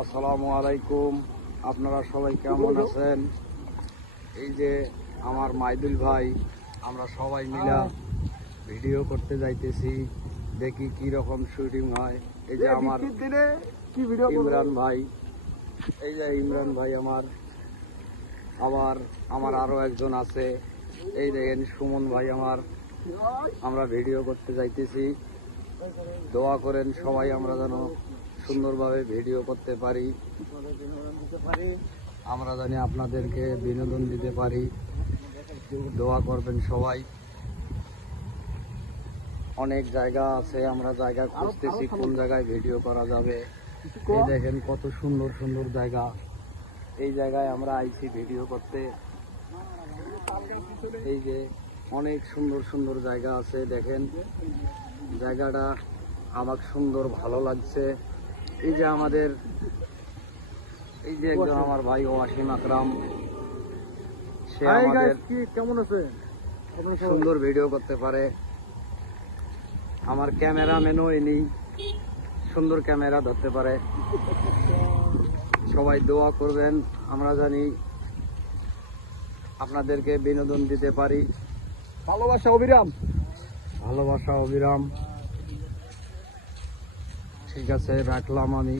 আসসালামু আলাইকুম, আপনারা সবাই কেমন আছেন? এই যে আমার মাইদুল ভাই, আমরা সবাই মিলে ভিডিও করতে যাইতেছি, দেখি কি রকম শুটিং হয়। এই যে আমার ইমরান ভাই, এই যে ইমরান ভাই আমার, আবার আমার আরো একজন আছে, এই দেখেন সুমন ভাই আমার। আমরা ভিডিও করতে যাইতেছি, দোয়া করেন সবাই আমরা যেন সুন্দরভাবে ভিডিও করতে পারি, আমরা জানি আপনাদেরকে বিনোদন দিতে পারি। দোয়া করবেন সবাই। অনেক জায়গা আছে, আমরা জায়গা খুঁজতেছি কোন জায়গায় ভিডিও করা যাবে। এই দেখেন কত সুন্দর সুন্দর জায়গা, এই জায়গায় আমরা আইছি ভিডিও করতে। এই যে অনেক সুন্দর সুন্দর জায়গা আছে, দেখেন জায়গাটা আমার সুন্দর ভালো লাগছে। এই যে আমাদের এই যে একজন আমার ভাই ওয়াসিম আকরাম, সে আমাদের কেমন আছে? সুন্দর ভিডিও করতে পারে। আমার ক্যামেরাম্যানও ইনি সুন্দর ক্যামেরা ধরতে পারে। সবাই দোয়া করবেন, আমরা জানি আপনাদেরকে বিনোদন দিতে পারি। ভালোবাসা অবিরাম। ভালোবাসা অবিরাম। ঠিক আছে, রাখলাম আমি।